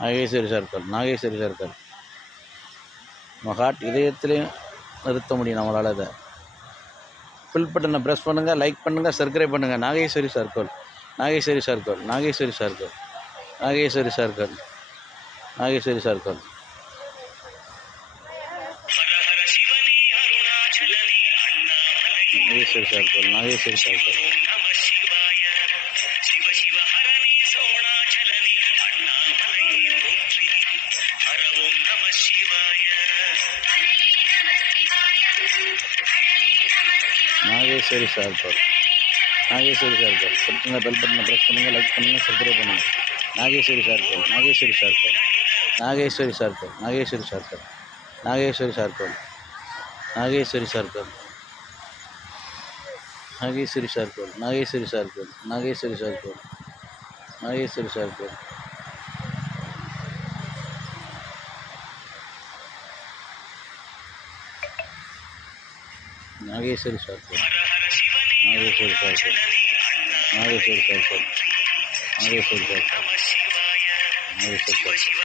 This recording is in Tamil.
Nageswari circle, Nageswari circle. நம்ம ஹார்ட் இதயத்துலேயும் நிறுத்த முடியும் நம்மளால். இதை ஃபில் பட்டனை ப்ரெஸ் பண்ணுங்கள், லைக் பண்ணுங்கள், சப்ஸ்கிரைப் பண்ணுங்கள். Nageswari circle, Nageswari circle, Nageswari circle, Nageswari circle, Nageswari circle. Nageswari circle, Nageswari circle. Nageswari circle, Nageswari circle. பட்டுங்க பெல் பட்டனை ப்ரெஸ் பண்ணுங்கள், லைக் பண்ணுங்கள், சப்ஸ்கிரைப் பண்ணுங்கள். Nageswari circle, Nageswari circle, Nageswari circle, Nageswari circle, Nageswari circle, Nageswari circle, Nageswari circle, Nageswari circle, Nageswari circle, Nageswari circle. Nageswari circle, Nageswari circle, Nageswari circle, Nageswari circle, Nageswari circle.